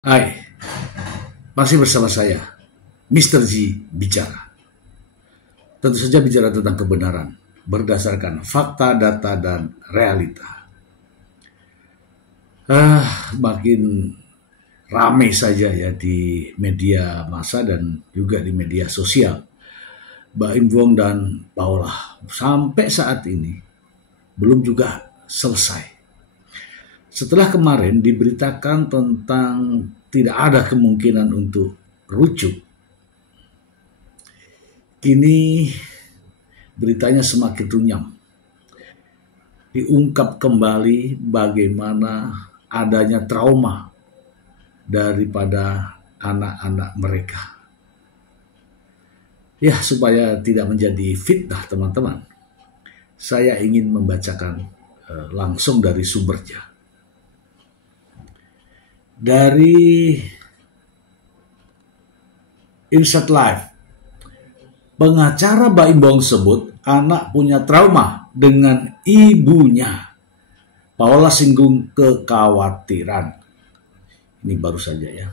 Hai, masih bersama saya, Mr. G bicara. Tentu saja bicara tentang kebenaran, berdasarkan fakta, data, dan realita. Makin ramai saja ya di media massa dan juga di media sosial. Baim Wong dan Paula sampai saat ini belum juga selesai. Setelah kemarin diberitakan tentang tidak ada kemungkinan untuk rujuk, kini beritanya semakin runyam. Diungkap kembali bagaimana adanya trauma daripada anak-anak mereka. Ya, supaya tidak menjadi fitnah teman-teman, saya ingin membacakan langsung dari sumbernya. Dari Insight Live, pengacara Baim Wong sebut anak punya trauma dengan ibunya. Paula singgung kekhawatiran. Ini baru saja ya.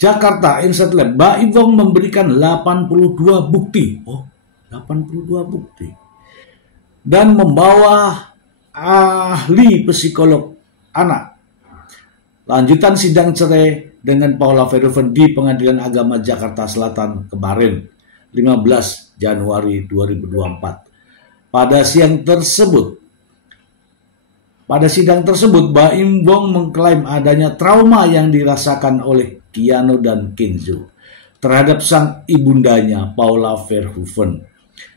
Jakarta, Insight Live, Baim Wong memberikan 82 bukti. 82 bukti. Dan membawa ahli psikolog anak. Lanjutan sidang cerai dengan Paula Verhoeven di Pengadilan Agama Jakarta Selatan kemarin 15 Januari 2024. Pada sidang tersebut Baim Wong mengklaim adanya trauma yang dirasakan oleh Keanu dan Kenzo terhadap sang ibundanya Paula Verhoeven.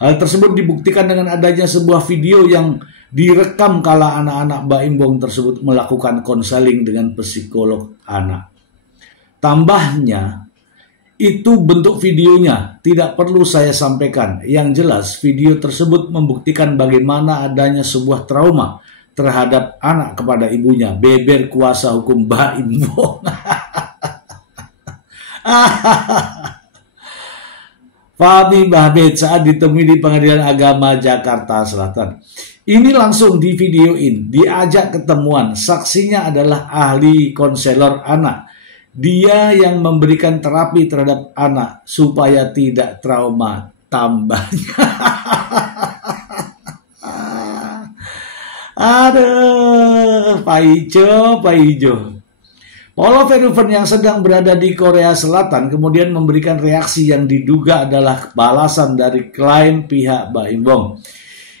Hal tersebut dibuktikan dengan adanya sebuah video yang direkam kala anak-anak Baim Wong tersebut melakukan konseling dengan psikolog anak. Tambahnya, itu bentuk videonya, tidak perlu saya sampaikan. Yang jelas, video tersebut membuktikan bagaimana adanya sebuah trauma terhadap anak kepada ibunya, beber kuasa hukum Baim Wong. Fahmi Bahbet saat ditemui di Pengadilan Agama Jakarta Selatan. Ini langsung di videoin, diajak ketemuan. Saksinya adalah ahli konselor anak. Dia yang memberikan terapi terhadap anak supaya tidak trauma tambahnya. Aduh, Pak Ijo. Paula Verhoeven yang sedang berada di Korea Selatan kemudian memberikan reaksi yang diduga adalah balasan dari klaim pihak Baim Wong.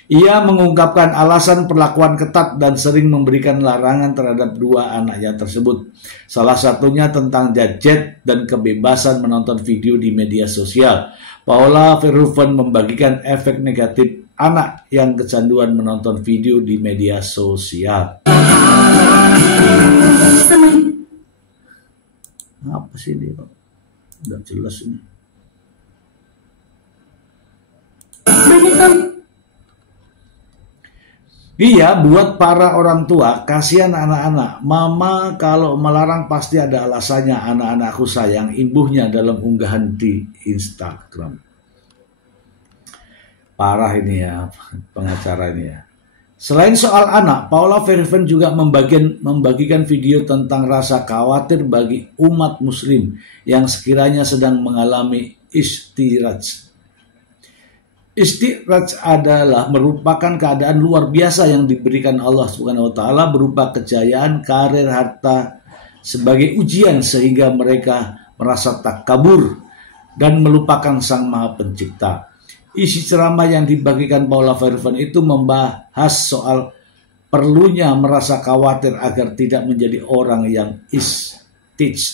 Ia mengungkapkan alasan perlakuan ketat dan sering memberikan larangan terhadap dua anaknya tersebut. Salah satunya tentang gadget dan kebebasan menonton video di media sosial. Paula Verhoeven membagikan efek negatif anak yang kecanduan menonton video di media sosial. Apa sih dia Pak? Udah jelas ini. Dia buat para orang tua kasihan anak-anak. Mama kalau melarang pasti ada alasannya. Anak-anakku sayang ibunya dalam unggahan di Instagram. Parah ini ya pengacara ini ya. Selain soal anak, Paula Verhoeven juga membagikan video tentang rasa khawatir bagi umat muslim yang sekiranya sedang mengalami istiraj. Istiraj adalah merupakan keadaan luar biasa yang diberikan Allah Subhanahu wa taala berupa kejayaan, karir, harta sebagai ujian sehingga mereka merasa takabur dan melupakan Sang Maha Pencipta. Isi ceramah yang dibagikan Paula Verhoeven itu membahas soal perlunya merasa khawatir agar tidak menjadi orang yang istiraj.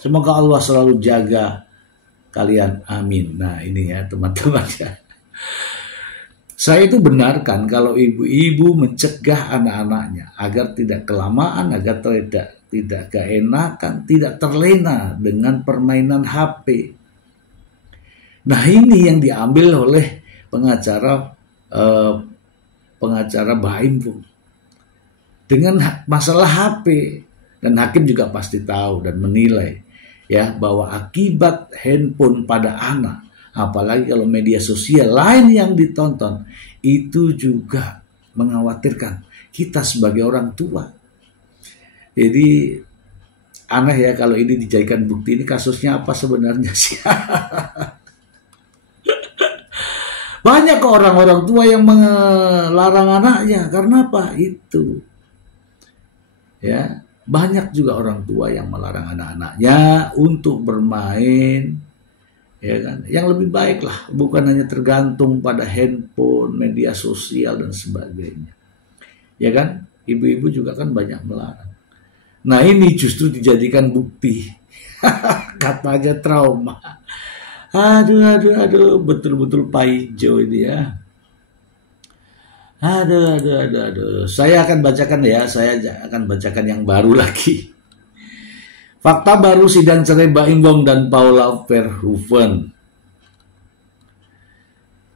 Semoga Allah selalu jaga kalian, amin. Nah ini ya teman-teman ya. Saya itu benarkan kalau ibu-ibu mencegah anak-anaknya agar tidak kelamaan, agar tidak keenakan, tidak terlena dengan permainan HP. Nah ini yang diambil oleh pengacara Baim Wong dengan masalah HP, dan hakim juga pasti tahu dan menilai ya bahwa akibat handphone pada anak, apalagi kalau media sosial lain yang ditonton, itu juga mengkhawatirkan. kita sebagai orang tua. Jadi aneh ya kalau ini dijadikan bukti. Ini kasusnya apa sebenarnya sih? Banyak kok orang-orang tua yang melarang anaknya. Karena apa? Itu. Ya, banyak juga orang tua yang melarang anak-anaknya untuk bermain, ya kan? Yang lebih baik lah, bukan hanya tergantung pada handphone, media sosial dan sebagainya. Ya kan? Ibu-ibu juga kan banyak melarang. Nah, ini justru dijadikan bukti. Katanya trauma. Aduh, betul-betul Pak Ijo ini ya. Aduh. Saya akan bacakan yang baru lagi. Fakta baru sidang cerai Baim Wong dan Paula Verhoeven.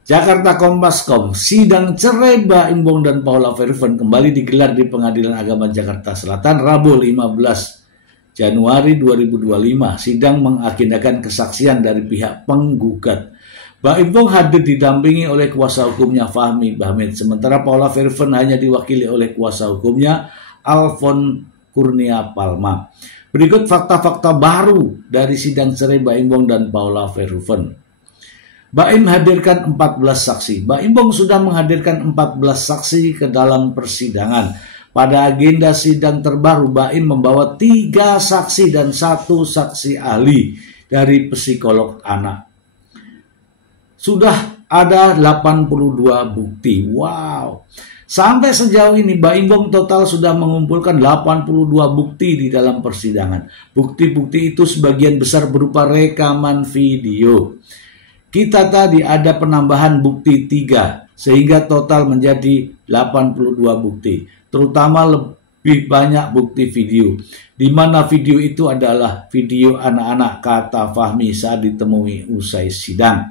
Jakarta Kompas.com, sidang cerai Baim Wong dan Paula Verhoeven kembali digelar di Pengadilan Agama Jakarta Selatan Rabu 15 Januari 2025. Sidang mengagendakan kesaksian dari pihak penggugat. Baim Wong hadir didampingi oleh kuasa hukumnya Fahmi Bahmid, sementara Paula Verhoeven hanya diwakili oleh kuasa hukumnya Alfon Kurnia Palma. Berikut fakta-fakta baru dari sidang cerai Baim Wong dan Paula Verhoeven. Baim hadirkan 14 saksi. Baim Wong sudah menghadirkan 14 saksi ke dalam persidangan. Pada agenda sidang terbaru, Baim membawa 3 saksi dan 1 saksi ahli dari psikolog anak. Sudah ada 82 bukti. Wow. Sampai sejauh ini Baim Wong total sudah mengumpulkan 82 bukti di dalam persidangan. Bukti-bukti itu sebagian besar berupa rekaman video. Kita tadi ada penambahan bukti 3 sehingga total menjadi 82 bukti. Terutama lebih banyak bukti video, di mana video itu adalah video anak-anak, kata Fahmi saat ditemui usai sidang.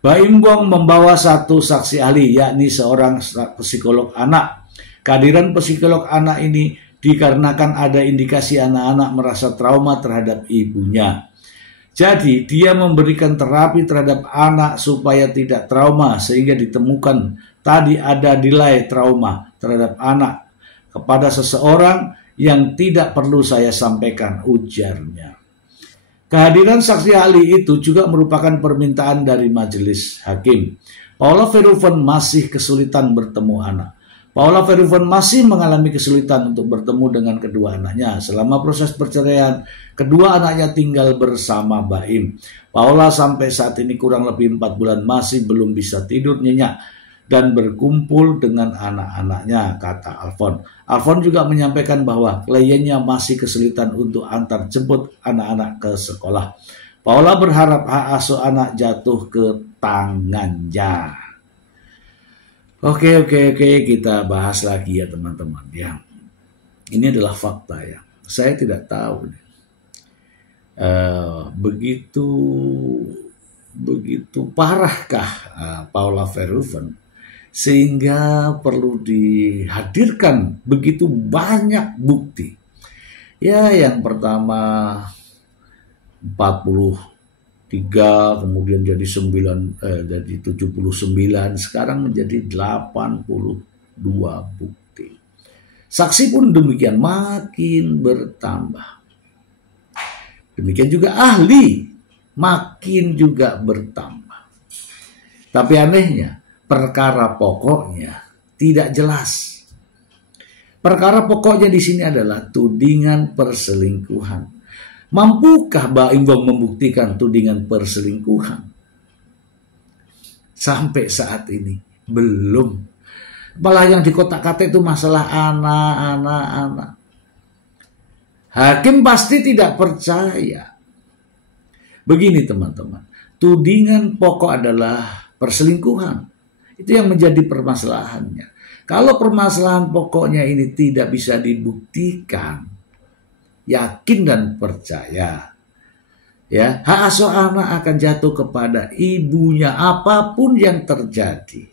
Baim Wong membawa 1 saksi ahli, yakni seorang psikolog anak. Kehadiran psikolog anak ini dikarenakan ada indikasi anak-anak merasa trauma terhadap ibunya. Jadi dia memberikan terapi terhadap anak supaya tidak trauma, sehingga ditemukan tadi ada nilai trauma terhadap anak kepada seseorang yang tidak perlu saya sampaikan, ujarnya. Kehadiran saksi ahli itu juga merupakan permintaan dari majelis hakim. Paula Verhoeven masih kesulitan bertemu anak. Paula Verhoeven masih mengalami kesulitan untuk bertemu dengan kedua anaknya. Selama proses perceraian, kedua anaknya tinggal bersama Baim. Paula sampai saat ini kurang lebih 4 bulan masih belum bisa tidur nyenyak dan berkumpul dengan anak-anaknya, kata Alfon. Alfon juga menyampaikan bahwa kliennya masih kesulitan untuk antar jemput anak-anak ke sekolah. Paula berharap hak asuh anak jatuh ke tangannya. Oke, kita bahas lagi ya teman-teman ya. Ini adalah fakta ya. Saya tidak tahu begitu parahkah Paula Verhoeven sehingga perlu dihadirkan begitu banyak bukti. Ya, yang pertama 43, kemudian jadi 79, sekarang menjadi 82 bukti. Saksi pun demikian makin bertambah. Demikian juga ahli makin juga bertambah. Tapi anehnya, perkara pokoknya tidak jelas. Perkara pokoknya di sini adalah tudingan perselingkuhan. Mampukah Baim Wong membuktikan tudingan perselingkuhan? Sampai saat ini belum. Malah yang di kotak-katik itu masalah anak. Hakim pasti tidak percaya. Begini teman-teman, tudingan pokok adalah perselingkuhan. Itu yang menjadi permasalahannya. Kalau permasalahan pokoknya ini tidak bisa dibuktikan, yakin dan percaya, ya, hak asuh anak akan jatuh kepada ibunya apapun yang terjadi.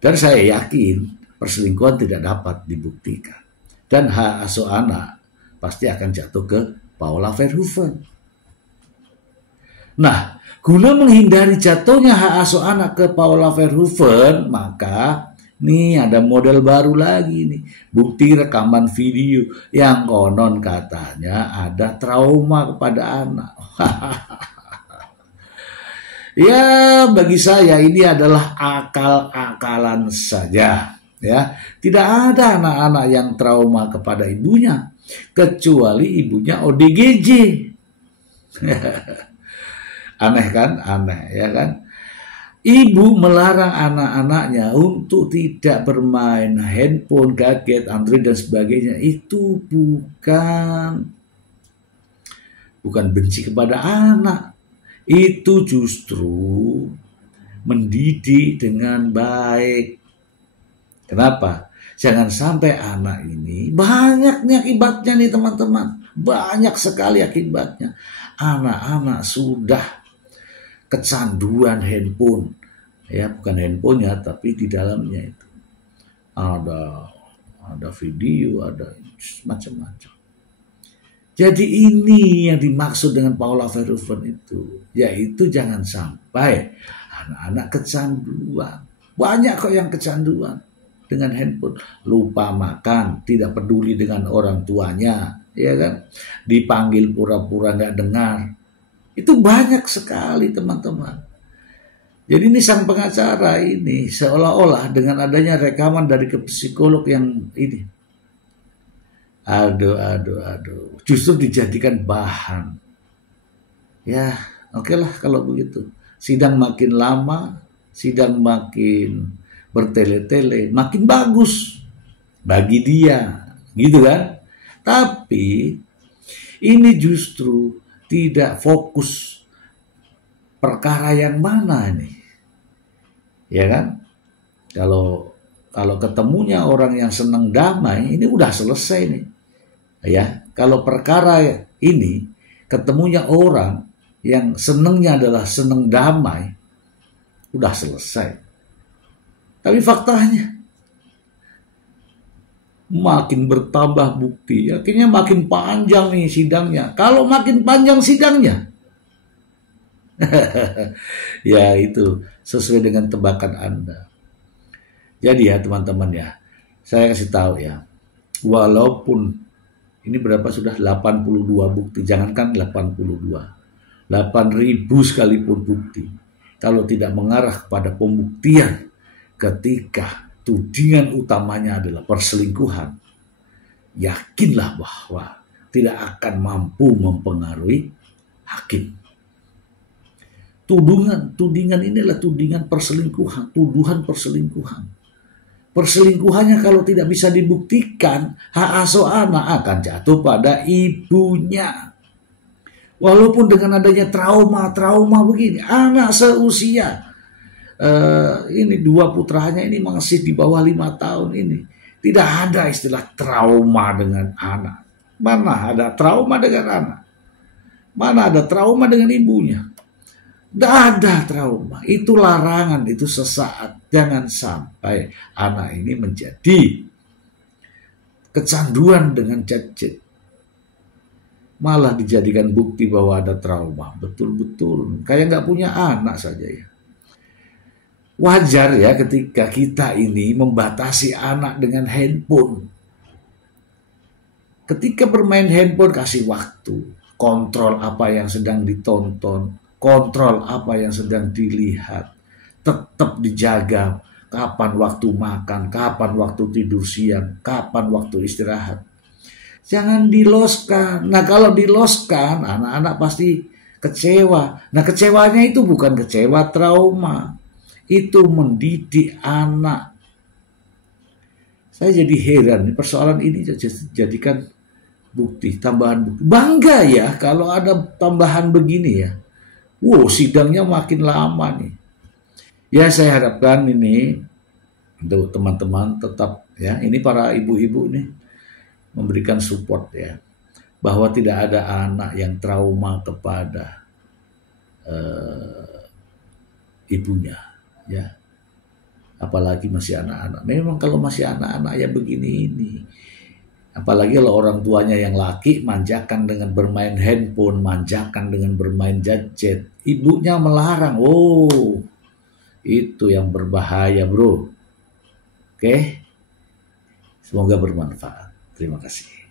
Dan saya yakin perselingkuhan tidak dapat dibuktikan. Dan hak asuh anak pasti akan jatuh ke Paula Verhoeven. Nah, guna menghindari jatuhnya hak asuh anak ke Paula Verhoeven, maka Nih ada model baru lagi nih, bukti rekaman video yang konon katanya ada trauma kepada anak. Ya, bagi saya ini adalah akal-akalan saja. Ya, tidak ada anak-anak yang trauma kepada ibunya kecuali ibunya ODGJ. Aneh kan? Aneh ya kan? Ibu melarang anak-anaknya untuk tidak bermain handphone, gadget, Android dan sebagainya. Itu bukan benci kepada anak. Itu justru mendidik dengan baik. Kenapa? Jangan sampai anak ini banyak nih akibatnya nih teman-teman. Banyak sekali akibatnya. Anak-anak sudah kecanduan handphone. Ya, bukan handphonenya tapi di dalamnya itu. Ada video, ada macam-macam. Jadi ini yang dimaksud dengan Paula Verhoeven itu. Yaitu jangan sampai anak-anak kecanduan. Banyak kok yang kecanduan dengan handphone, lupa makan, tidak peduli dengan orang tuanya, ya kan? Dipanggil pura-pura nggak dengar. Itu banyak sekali teman-teman. Jadi ini sang pengacara ini seolah-olah dengan adanya rekaman dari ke psikolog yang ini, aduh, justru dijadikan bahan. Ya, oke lah kalau begitu. Sidang makin lama, sidang makin bertele-tele, makin bagus bagi dia, gitu kan? Tapi ini justru tidak fokus perkara yang mana nih, ya kan? Kalau ketemunya orang yang senang damai, ini udah selesai nih, ya. Kalau perkara ini ketemunya orang yang senangnya adalah senang damai, udah selesai. Tapi faktanya makin bertambah bukti, akhirnya makin panjang nih sidangnya. Kalau makin panjang sidangnya, ya itu sesuai dengan tebakan Anda. Jadi ya teman-teman ya, saya kasih tahu ya, walaupun ini berapa sudah 82 bukti, jangankan 82, 8.000 sekalipun bukti, kalau tidak mengarah kepada pembuktian ketika tudingan utamanya adalah perselingkuhan, yakinlah bahwa tidak akan mampu mempengaruhi hakim. Tudingan ini adalah tudingan perselingkuhan, tuduhan perselingkuhan. Perselingkuhannya kalau tidak bisa dibuktikan, hak asuh anak akan jatuh pada ibunya. Walaupun dengan adanya trauma begini, anak seusia, ini 2 putranya ini masih di bawah 5 tahun ini. Tidak ada istilah trauma dengan anak. Mana ada trauma dengan anak? Mana ada trauma dengan ibunya? Tidak ada trauma. Itu larangan, itu sesaat. Jangan sampai anak ini menjadi kecanduan dengan gadget. Malah dijadikan bukti bahwa ada trauma. Betul-betul. Kayak nggak punya anak saja ya. Wajar ya ketika kita ini membatasi anak dengan handphone. Ketika bermain handphone kasih waktu, kontrol apa yang sedang ditonton, kontrol apa yang sedang dilihat, tetap dijaga kapan waktu makan, kapan waktu tidur siang, kapan waktu istirahat. Jangan diloskan. Nah kalau diloskan, anak-anak pasti kecewa. Nah kecewanya itu bukan kecewa trauma. Itu mendidik anak. Saya jadi heran, persoalan ini jadikan bukti, tambahan bukti. Bangga ya kalau ada tambahan begini ya. Wow, sidangnya makin lama nih. Ya saya harapkan ini untuk teman-teman tetap ya, ini para ibu-ibu nih memberikan support ya, bahwa tidak ada anak yang trauma kepada ibunya. Ya, apalagi masih anak-anak. Memang kalau masih anak-anak ya begini ini. Apalagi kalau orang tuanya yang laki manjakan dengan bermain handphone, manjakan dengan bermain gadget. Ibunya melarang. Oh, itu yang berbahaya bro. Oke, semoga bermanfaat. Terima kasih.